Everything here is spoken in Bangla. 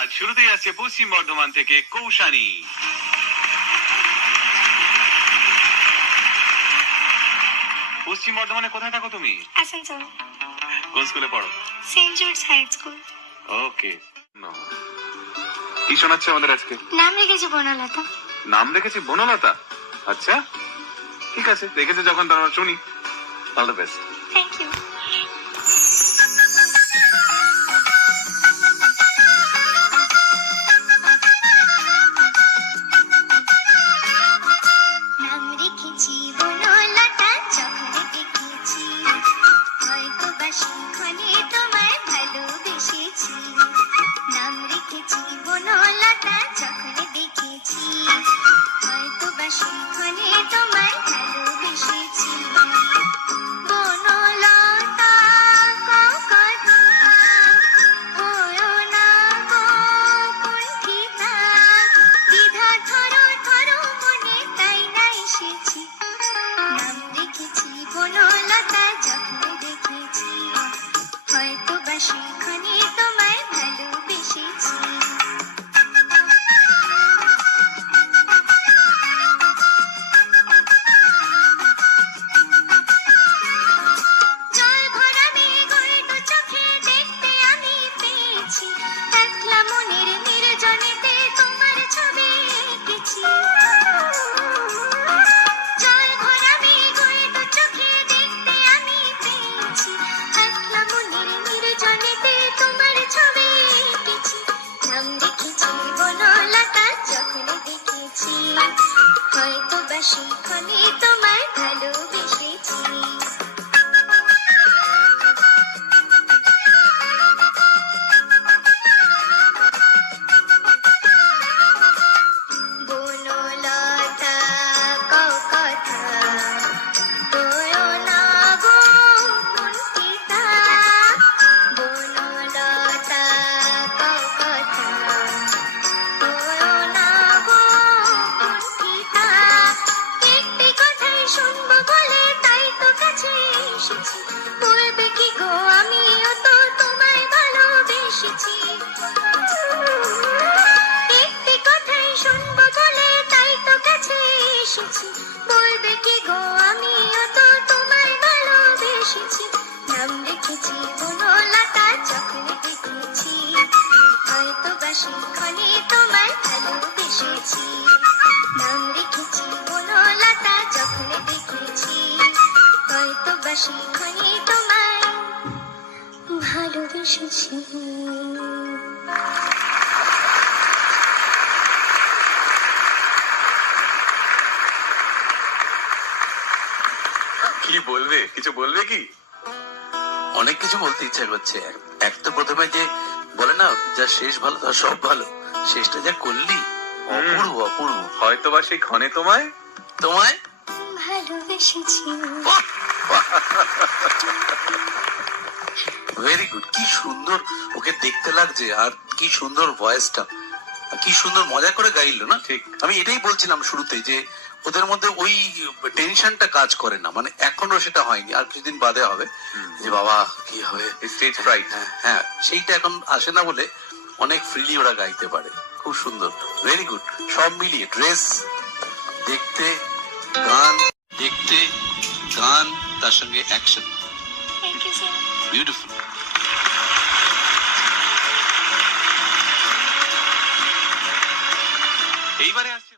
আজ শুরুতেই আসছে পশ্চিম বর্ধমান থেকে কৌশানী। পশ্চিম বর্ধমানে কোথায় থাকো তুমি? আসানসোল। কোন স্কুলে পড়ো? Saint George high school. Okay. কি শোনাচ্ছে আমাদের আজকে? নাম রেখেছি বনলতা। নাম রেখেছি বনলতা? আচ্ছা ঠিক আছে, রেখেছে যখন তার শুনি। All the best. Thank you. নাম রেখেছি বনলতা, যখন দেখেছি হয়তো বাসি ক্ষণে তোমায় ভালোবেসেছি। নাম রেখেছি বনলতা, যখন দেখেছি হয়তো বাসি ক্ষণে তোমায় ভালোবেসেছি। বনলতা কথা হয়ো না গো কুণ্ঠিতা, দ্বিধা থরো থরো মনে তাই না এসেছি। নাম রেখেছি বনলতা, যখন দেখেছি হয়তো বাসি ক্ষণে তোমায় ভালোবেসেছি। জল ভরা মেঘ ওই দু চোখে দেখতে আমি পেয়েছি, একলা মনের নির্জনেতে তোমার ছবি এঁকেছি। জল ভরা মেঘ ওই দু চোখে দেখতে আমি পেয়েছি, একলা মনের নির্জনেতে তোমার ছবি এঁকেছি। নাম রেখেছি বনলতা, যখন দেখেছি হয়তো বাসি ক্ষণে তোমায় ভালোবেসেছি। বনলতা কও কথা হয়ো না গো কুণ্ঠিতা, বনলতা কও কথা হয়ো না গো কুণ্ঠিতা। একটি কথাই শুনবো বলে তাই তো কাছে এসেছি, বলবে কি গো আমিও তো তোমায় ভালোবেসেছি। একটি কথাই শুনবো বলে তাই তো কাছে এসেছি, বলবে কি গো আমিও তো তোমায় ভালোবেসেছি। নাম রেখেছি বনলতা, যখন দেখেছি হয়তো বাসি ক্ষণে তোমায় ভালোবেসেছি। নাম রেখেছি বনলতা, যখন দেখেছি হয়তো বাসি ক্ষণে তোমায় ভালোবেসেছি। কি বলবে? কিছু বলবে কি? অনেক কিছু বলতে ইচ্ছা করছে। এক তো প্রথমে যে বলে না, যা শেষ ভালো তার সব ভালো, শেষটা যা করলি অপূর্ব অপূর্ব। হয়তো বা সেই ক্ষণে তোমায় তোমায় ভালোবেসেছি। Very good. কি সুন্দর ওকে দেখতে লাগছে, আর কি সুন্দর ভয়েসটা, কি সুন্দর মজা করে গাইলো না। ঠিক। আমি এটাই বলছিলাম শুরুতে যে ওদের মধ্যে ওই টেনশনটা কাজ করে না, মানে এখনো সেটা হয়নি, আর কিছুদিন বাদে হবে যে বাবা কি হবে, স্টেজ ফ্রাইট। হ্যাঁ সেইটা এখন আসে না বলে অনেক ফ্রিলি ওরা গাইতে পারে। খুব সুন্দর, ভেরি গুড। সব মিলিয়ে ড্রেস, দেখতে গান, দেখতে গান, তার সঙ্গে action, thank you sir. Beautiful. এইবারে আসছে